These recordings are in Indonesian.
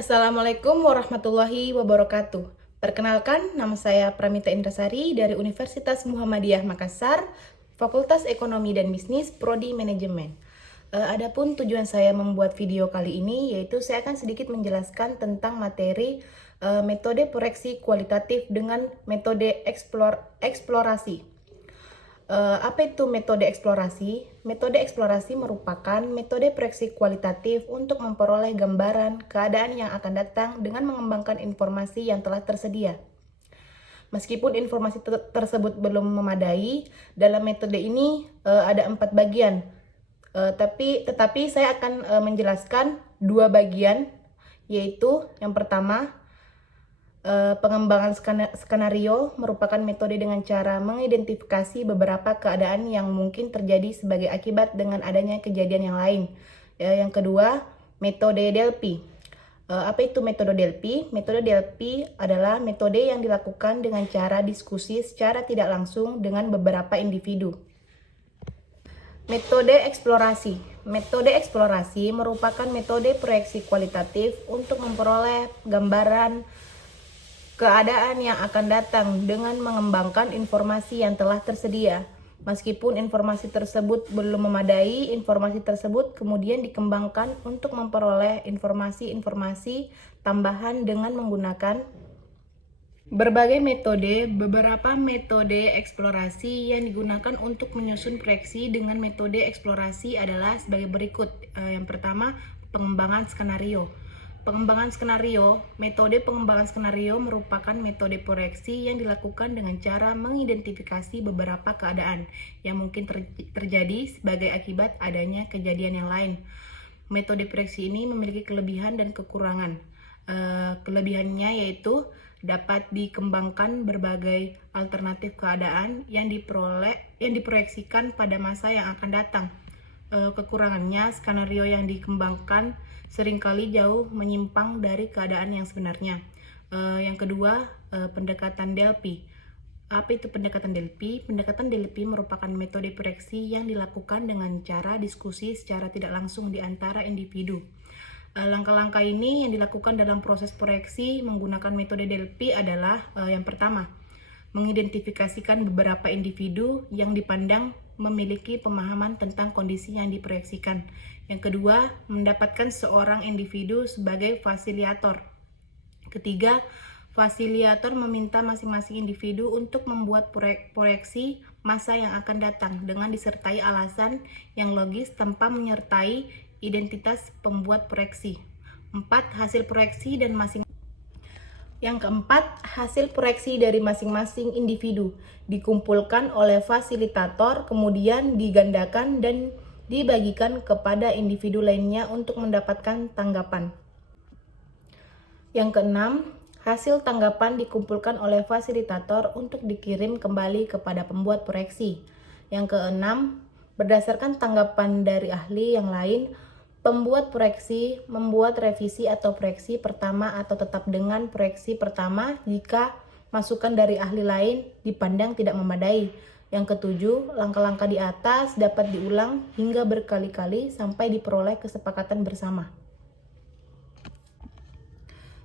Assalamualaikum warahmatullahi wabarakatuh. Perkenalkan, nama saya Pramita Indrasari dari Universitas Muhammadiyah Makassar, Fakultas Ekonomi dan Bisnis, Prodi Manajemen. Adapun tujuan saya membuat video kali ini, yaitu saya akan sedikit menjelaskan tentang materi metode koreksi kualitatif dengan metode eksplorasi. Apa itu metode eksplorasi? Metode eksplorasi merupakan metode proyeksi kualitatif untuk memperoleh gambaran keadaan yang akan datang dengan mengembangkan informasi yang telah tersedia. Meskipun informasi tersebut belum memadai, dalam metode ini ada 4 bagian. Tetapi saya akan menjelaskan 2 bagian, yaitu yang pertama, pengembangan skenario merupakan metode dengan cara mengidentifikasi beberapa keadaan yang mungkin terjadi sebagai akibat dengan adanya kejadian yang lain. Yang kedua, metode Delphi. Apa itu metode Delphi? Metode Delphi adalah metode yang dilakukan dengan cara diskusi secara tidak langsung dengan beberapa individu. Metode eksplorasi. Metode eksplorasi merupakan metode proyeksi kualitatif untuk memperoleh gambaran keadaan yang akan datang dengan mengembangkan informasi yang telah tersedia. Meskipun informasi tersebut belum memadai, informasi tersebut kemudian dikembangkan untuk memperoleh informasi-informasi tambahan dengan menggunakan berbagai metode. Beberapa metode eksplorasi yang digunakan untuk menyusun proyeksi dengan metode eksplorasi adalah sebagai berikut. Yang pertama, pengembangan skenario. Metode pengembangan skenario merupakan metode proyeksi yang dilakukan dengan cara mengidentifikasi beberapa keadaan yang mungkin terjadi sebagai akibat adanya kejadian yang lain. Metode proyeksi ini memiliki kelebihan dan kekurangan. Kelebihannya yaitu dapat dikembangkan berbagai alternatif keadaan yang diproyeksikan pada masa yang akan datang. Kekurangannya, skenario yang dikembangkan seringkali jauh menyimpang dari keadaan yang sebenarnya. Yang kedua, pendekatan Delphi. Apa itu pendekatan Delphi? Pendekatan Delphi merupakan metode proyeksi yang dilakukan dengan cara diskusi secara tidak langsung di antara individu. Langkah-langkah ini yang dilakukan dalam proses proyeksi menggunakan metode Delphi adalah yang pertama, mengidentifikasikan beberapa individu yang dipandang memiliki pemahaman tentang kondisi yang diproyeksikan. Yang kedua, mendapatkan seorang individu sebagai fasiliator. Ketiga, fasiliator meminta masing-masing individu untuk membuat proyeksi masa yang akan datang dengan disertai alasan yang logis tanpa menyertai identitas pembuat proyeksi. Yang keempat, hasil proyeksi dari masing-masing individu dikumpulkan oleh fasilitator, kemudian digandakan dan dibagikan kepada individu lainnya untuk mendapatkan tanggapan. Yang keenam, hasil tanggapan dikumpulkan oleh fasilitator untuk dikirim kembali kepada pembuat proyeksi. Yang keenam, berdasarkan tanggapan dari ahli yang lain, pembuat proyeksi membuat revisi atau proyeksi pertama atau tetap dengan proyeksi pertama jika masukan dari ahli lain dipandang tidak memadai. Yang ketujuh, langkah-langkah di atas dapat diulang hingga berkali-kali sampai diperoleh kesepakatan bersama.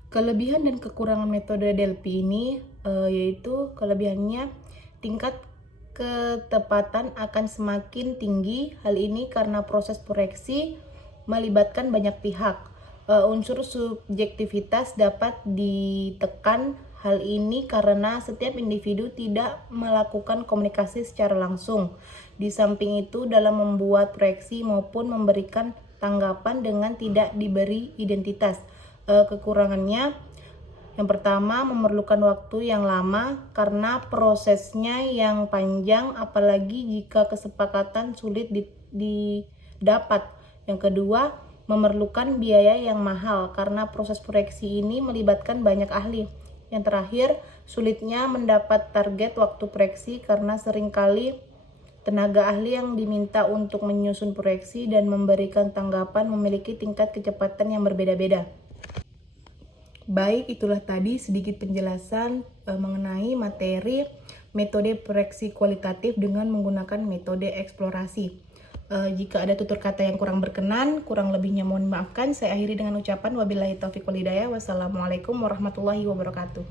Kelebihan dan kekurangan metode Delphi ini yaitu kelebihannya tingkat ketepatan akan semakin tinggi. Hal ini karena proses proyeksi melibatkan banyak pihak. Unsur subjektivitas dapat ditekan. Hal ini karena setiap individu tidak melakukan komunikasi secara langsung. Di samping itu, dalam membuat proyeksi maupun memberikan tanggapan dengan tidak diberi identitas. Kekurangannya, yang pertama, memerlukan waktu yang lama karena prosesnya yang panjang, apalagi jika kesepakatan sulit didapat. Yang kedua, memerlukan biaya yang mahal karena proses proyeksi ini melibatkan banyak ahli. Yang terakhir, sulitnya mendapat target waktu proyeksi karena seringkali tenaga ahli yang diminta untuk menyusun proyeksi dan memberikan tanggapan memiliki tingkat kecepatan yang berbeda-beda. Baik, itulah tadi sedikit penjelasan mengenai materi metode proyeksi kualitatif dengan menggunakan metode eksplorasi. Jika ada tutur kata yang kurang berkenan, kurang lebihnya mohon maafkan. Saya akhiri dengan ucapan wabillahi taufiq wal hidayah. Wassalamualaikum warahmatullahi wabarakatuh.